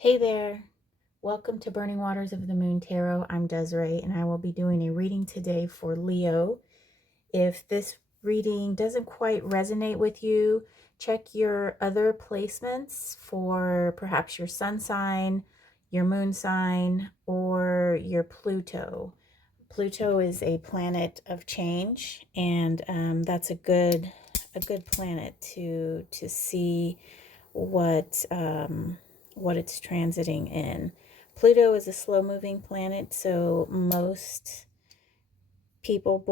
Hey there, welcome to Burning Waters of the Moon Tarot. I'm Desiree and I will be doing a reading today for Leo. If this reading doesn't quite resonate with you, check your other placements for perhaps your sun sign, your moon sign, or your Pluto. Pluto is a planet of change, and that's a good planet to see what what it's transiting in. Pluto is a slow-moving planet, so most people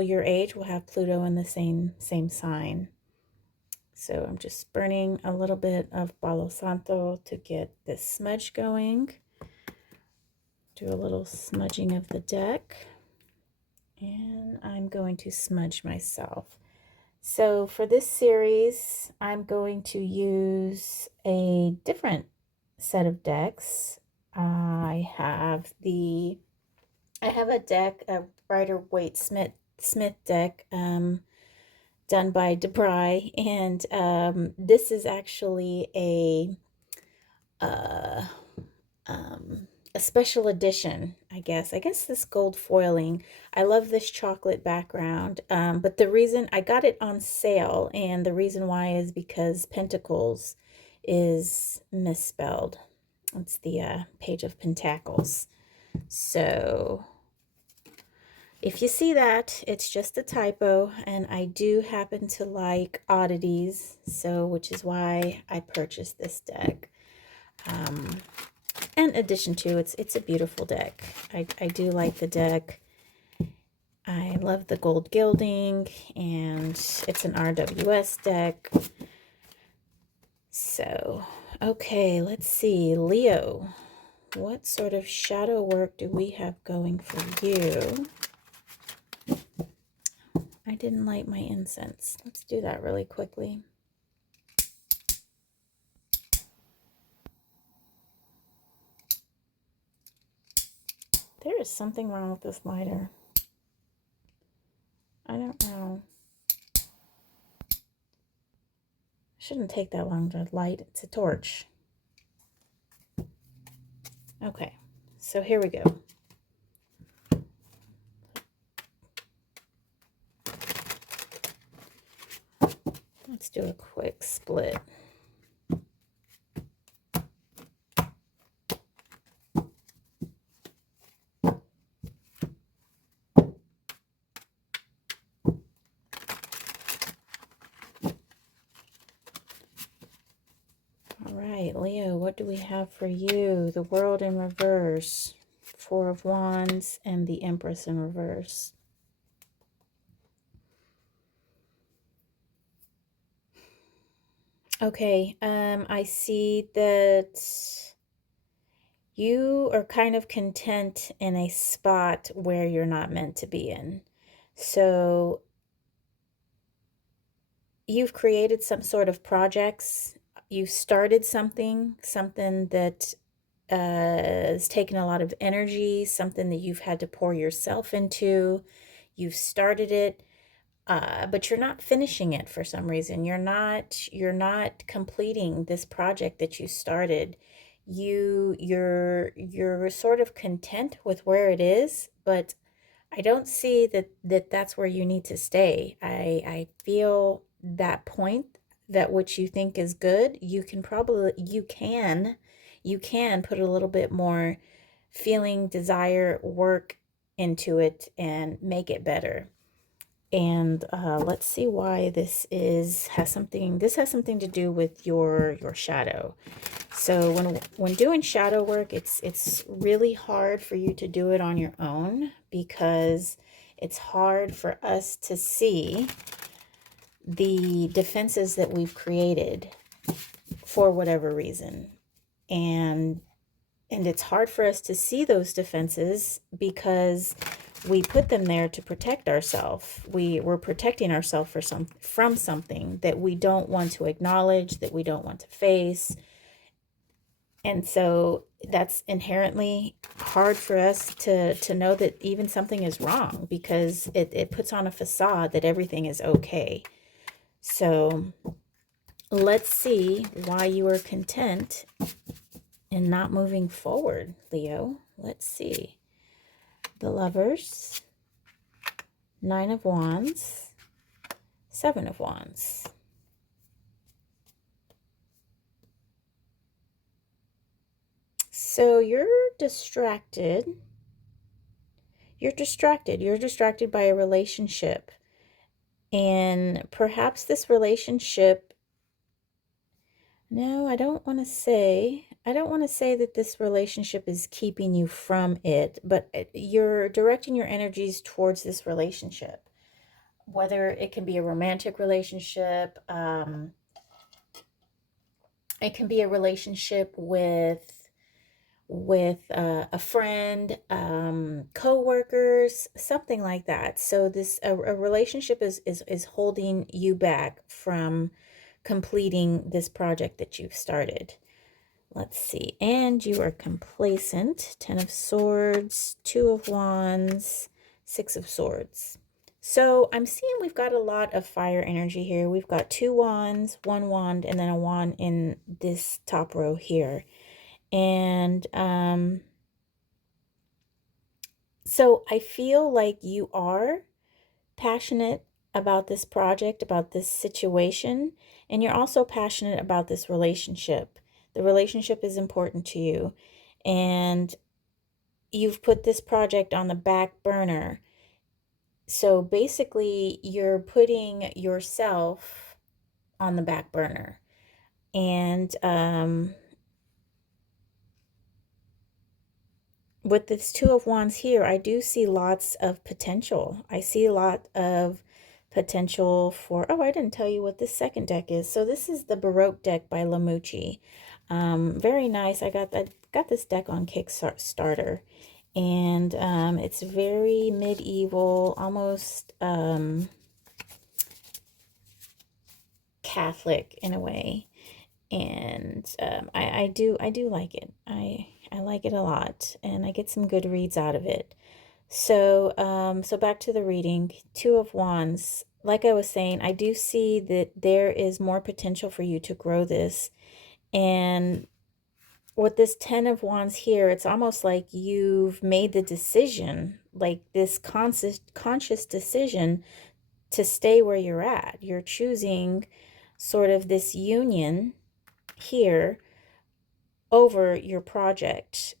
your age will have Pluto in the same sign. So I'm just burning a little bit of Palo Santo to get this smudge going. Do a little smudging of the deck. And I'm going to smudge myself. So for this series, I'm going to use a different set of decks. I have a deck, a Rider-Waite-Smith deck, done by Brigh, and this is actually uh, a special edition, I guess. This gold foiling. I love this chocolate background, but the reason I got it on sale, and the reason why is because Pentacles is misspelled. It's the Page of Pentacles. So if you see that, it's just a typo, and I do happen to like oddities, so which is why I purchased this deck. In addition to, it's a beautiful deck. I do like the deck. I love the gold gilding, and it's an RWS deck. So, okay, let's see. Leo, what sort of shadow work do we have going for you? I didn't light my incense. Let's do that really quickly. There is something wrong with this lighter. I don't know. Shouldn't take that long to light. It's a torch. Okay, so here we go. Let's do a quick split. All right, Leo, what do we have for you? The World in reverse, Four of Wands, and the Empress in reverse. Okay, I see that you are kind of content in a spot where you're not meant to be in. So you've created some sort of projects. You've started something that has taken a lot of energy, something that you've had to pour yourself into. You've started it, but you're not finishing it for some reason. You're not completing this project that you started. You're sort of content with where it is, but I don't see that's where you need to stay. I feel that point, that which you think is good, you can put a little bit more feeling, desire, work into it and make it better. And let's see why this has something to do with your shadow. So when doing shadow work, it's really hard for you to do it on your own, because it's hard for us to see the defenses that we've created for whatever reason. And it's hard for us to see those defenses because we put them there to protect ourselves. We're protecting ourselves from something that we don't want to acknowledge, that we don't want to face. And so that's inherently hard for us to know that even something is wrong, because it puts on a facade that everything is okay. So let's see why you are content and not moving forward, Leo. Let's see. The Lovers, Nine of Wands, Seven of Wands. So you're distracted. You're distracted. You're distracted by a relationship. And perhaps this relationship, no, I don't want to say that this relationship is keeping you from it, but you're directing your energies towards this relationship. Whether it can be a romantic relationship, it can be a relationship with a friend, co-workers, something like that. So this a relationship is holding you back from completing this project that you've started. Let's see. And you are complacent. Ten of Swords, Two of Wands, Six of Swords. So I'm seeing we've got a lot of fire energy here. We've got two wands, one wand, and then a wand in this top row here. And so I feel like you are passionate about this project, about this situation, and you're also passionate about this relationship. The relationship is important to you, and you've put this project on the back burner. So basically, you're putting yourself on the back burner. And with this Two of Wands here, I do see lots of potential. I see a lot of potential for, oh, I didn't tell you what this second deck is. So this is the Baroque deck by Mucci. Very nice. I got this deck on Kickstarter. And it's very medieval, almost Catholic in a way. And I do like it. I like it a lot, and I get some good reads out of it. So so back to the reading. Two of Wands. Like I was saying, I do see that there is more potential for you to grow this. And with this Ten of Wands here, it's almost like you've made the decision, like this conscious decision to stay where you're at. You're choosing sort of this union here over your project.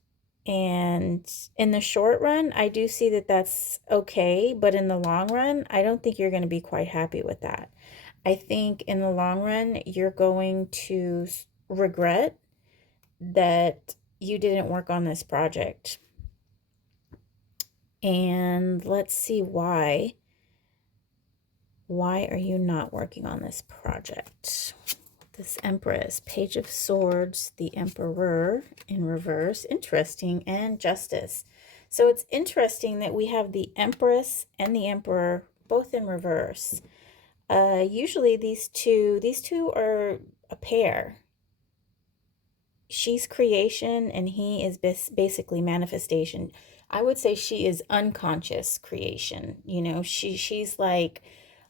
And in the short run, I do see that that's okay, but in the long run, I don't think you're going to be quite happy with that. I think in the long run, you're going to regret that you didn't work on this project. And let's see why. Why are you not working on this project? This Empress, Page of Swords, the Emperor in reverse, interesting, and Justice. So it's interesting that we have the Empress and the Emperor both in reverse. Usually these two are a pair. She's creation and he is basically manifestation. I would say she is unconscious creation. You know, she's like,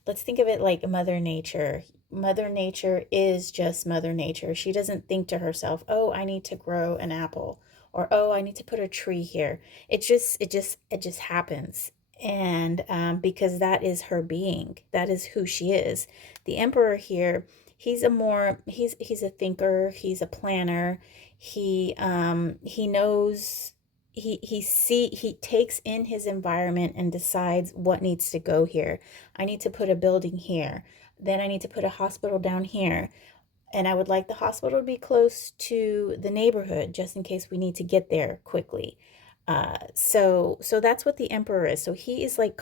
let's think of it like Mother Nature. Mother Nature is just Mother Nature. She doesn't think to herself, "Oh, I need to grow an apple," or "Oh, I need to put a tree here." It just happens. And because that is her being, that is who she is. The Emperor here, he's a thinker, he's a planner. He knows, he takes in his environment and decides what needs to go here. I need to put a building here, then I need to put a hospital down here, and I would like the hospital to be close to the neighborhood just in case we need to get there quickly. So that's what the Emperor is. So he is like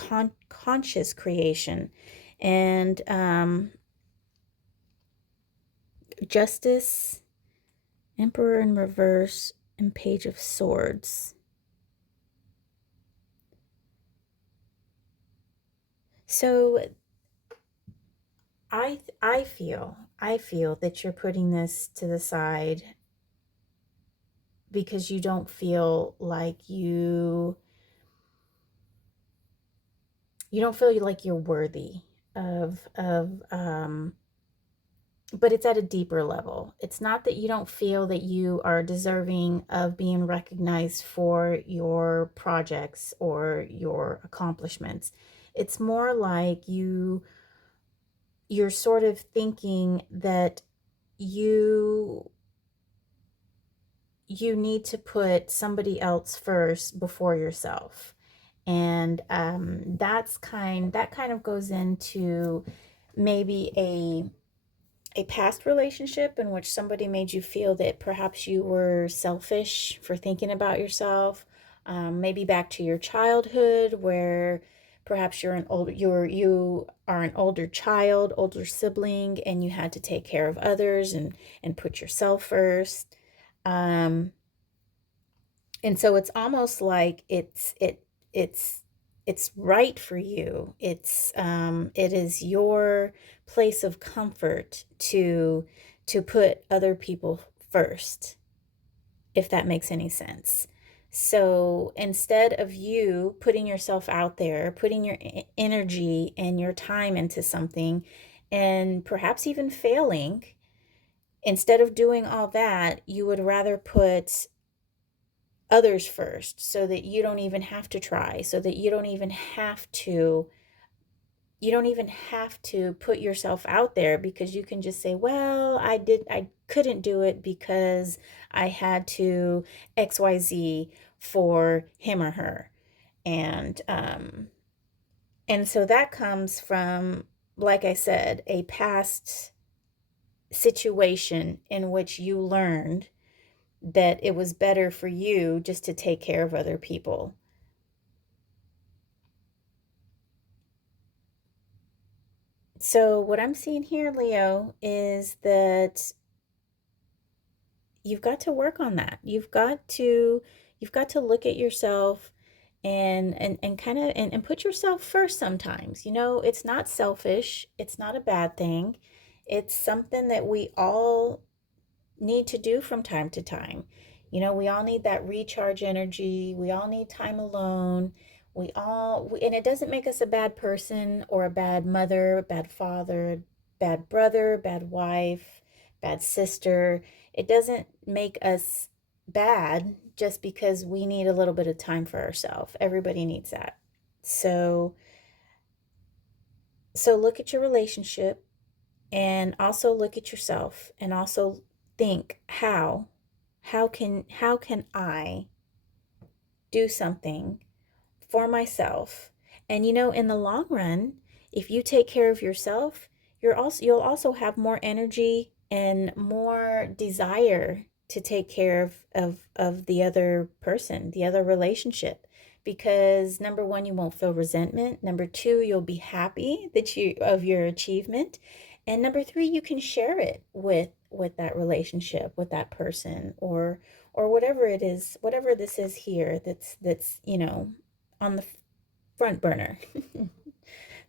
conscious creation. And Justice, Emperor in reverse, and Page of Swords. So I feel that you're putting this to the side because you don't feel like you don't feel like you're worthy of but it's at a deeper level. It's not that you don't feel that you are deserving of being recognized for your projects or your accomplishments. It's more like you're sort of thinking that you you need to put somebody else first before yourself. And that kind of goes into maybe a past relationship in which somebody made you feel that perhaps you were selfish for thinking about yourself. Maybe back to your childhood where perhaps you are an older child, older sibling, and you had to take care of others and put yourself first. Um, and so it's almost like it's it's right for you. It is your place of comfort to put other people first, if that makes any sense. So instead of you putting yourself out there, putting your energy and your time into something, and perhaps even failing, instead of doing all that, you would rather put others first so that you don't even have to try, so that you don't even have to put yourself out there, because you can just say, well, I couldn't do it because I had to XYZ for him or her. And so that comes from, like I said, a past situation in which you learned that it was better for you just to take care of other people. So what I'm seeing here, Leo, is that you've got to work on that. You've got to look at yourself and kind of and put yourself first sometimes. You know, it's not selfish. It's not a bad thing. It's something that we all need to do from time to time. You know, we all need that recharge energy. We all need time alone. And it doesn't make us a bad person or a bad mother, a bad father, bad brother, bad wife, bad sister. It doesn't make us bad just because we need a little bit of time for ourselves. Everybody needs that. So, so look at your relationship, and also look at yourself, and also think, how can I do something for myself? And you know, in the long run, if you take care of yourself, you'll also have more energy and more desire to take care of the other person, the other relationship. Because number one, you won't feel resentment. Number two, you'll be happy that you of your achievement. And number three, you can share it with that relationship, with that person, or whatever it is, whatever this is here that's, you know, on the front burner.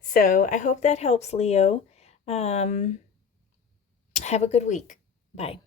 So I hope that helps, Leo. Um, have a good week. Bye.